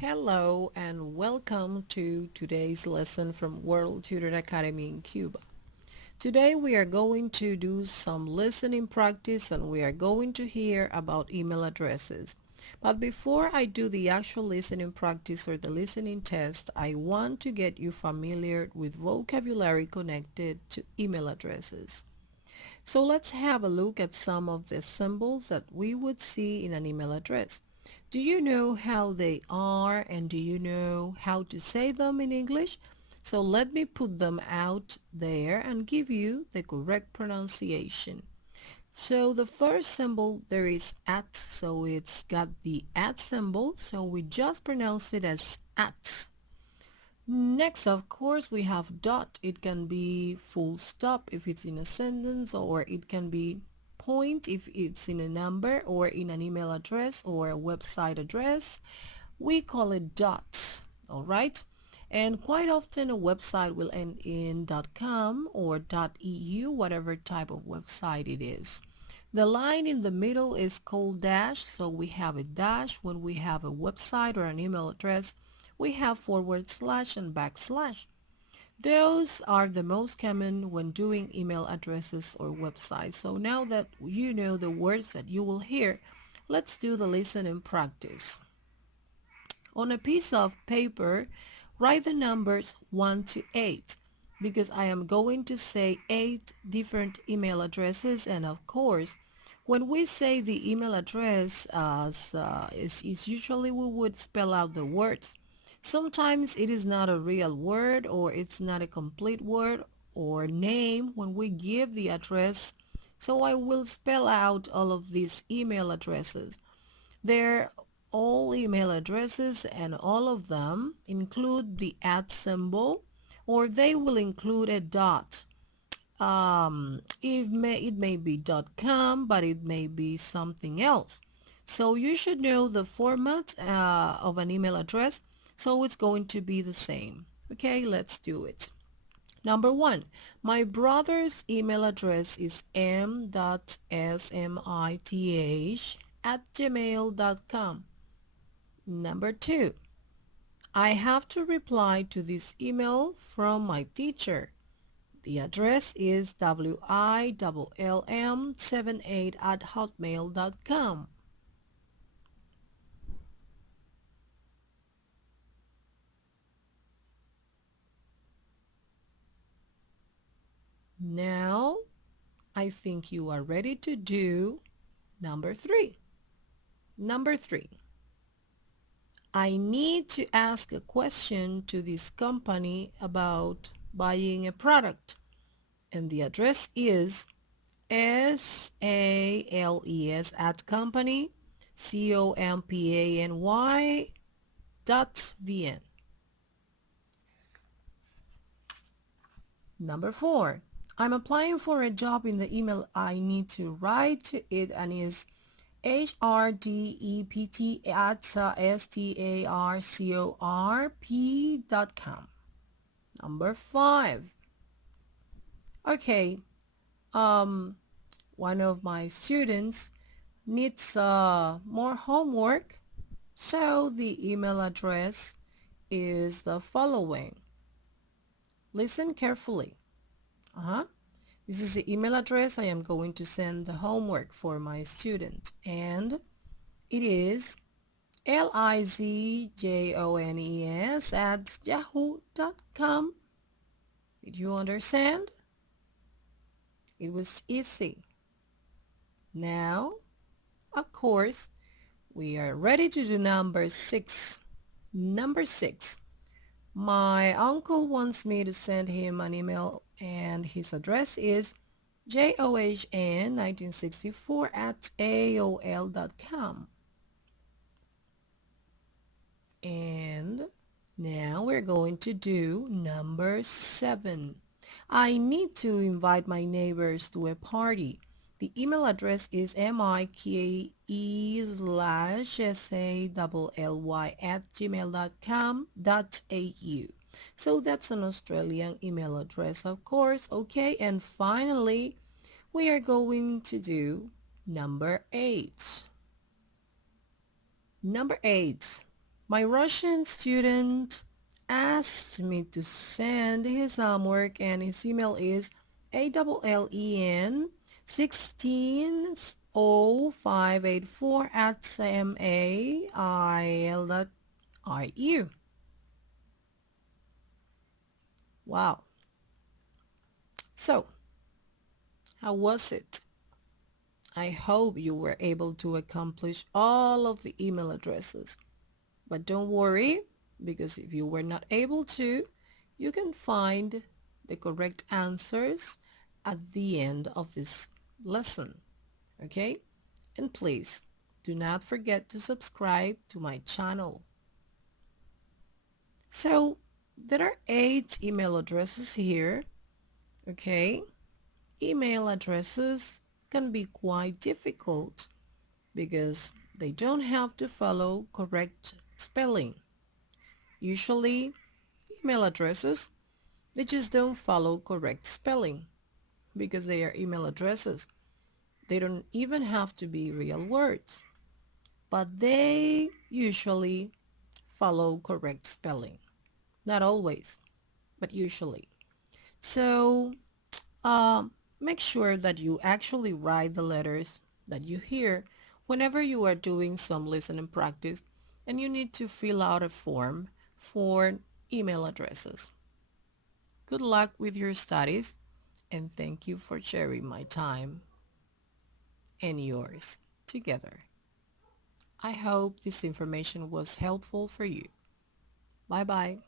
Hello and welcome to today's lesson from World Tutor Academy in Cuba. Today we are going to do some listening practice and we are going to hear about email addresses. But before I do the actual listening practice or the listening test, I want to get you familiar with vocabulary connected to email addresses. So let's have a look at some of the symbols that we would see in an email address. Do you know how they are and do you know how to say them in English? So let me put them out there and give you the correct pronunciation. So the first symbol there is at, so it's got the at symbol, so we just pronounce it as at. Next, of course, we have dot. It can be full stop if it's in a sentence, or it can be point if it's in a number or in an email address or a website address. We call it dots, all right? And quite often a website will end in .com or .eu, whatever type of website it is. The line in the middle is called dash, so we have a dash when we have a website or an email address. We have forward slash and backslash. Those are the most common when doing email addresses or websites. So now that you know the words that you will hear, let's do the listening practice. On a piece of paper, write the numbers 1 to 8 because I am going to say 8 different email addresses, and of course when we say the email address is usually we would spell out the words. Sometimes it is not a real word or it's not a complete word or name when we give the address. So I will spell out all of these email addresses. They're all email addresses and all of them include the at symbol or they will include a dot. It may be .com, but it may be something else. So you should know the format of an email address. So it's going to be the same. Okay, let's do it. Number one, my brother's email address is m.smith@gmail.com. Number two, I have to reply to this email from my teacher. The address is willm78@hotmail.com. Now, I think you are ready to do number three. Number three, I need to ask a question to this company about buying a product. And the address is SALES at company, COMPANY.VN. Number four, I'm applying for a job. In the email I need to write to it and is HRDEPT@STARCORP.com. Number five, okay, one of my students needs more homework, so the email address is the following. Listen carefully. This is the email address I am going to send the homework for my student, and it is LIZJONES@yahoo.com. Did you understand? It was easy. Now, of course, we are ready to do number six. Number six. My uncle wants me to send him an email and his address is john1964@aol.com. And now we're going to do number seven. I need to invite my neighbors to a party. The email address is mike/sally@gmail.com.au. So that's an Australian email address, of course. Okay, and finally, we are going to do number eight. Number eight. My Russian student asked me to send his homework and his email is ALLEN 160584 at cmail.ru. Wow. So, how was it? I hope you were able to accomplish all of the email addresses. But don't worry, because if you were not able to, you can find the correct answers at the end of this lesson. Okay? And please, do not forget to subscribe to my channel. So, there are 8 email addresses here. Okay? Email addresses can be quite difficult because they don't have to follow correct spelling. Usually, email addresses, they just don't follow correct spelling because they are email addresses. They don't even have to be real words, but they usually follow correct spelling. Not always, but usually. So um, make sure that you actually write the letters that you hear whenever you are doing some listening practice and you need to fill out a form for email addresses. Good luck with your studies and thank you for sharing my time and yours together. I hope this information was helpful for you. Bye bye.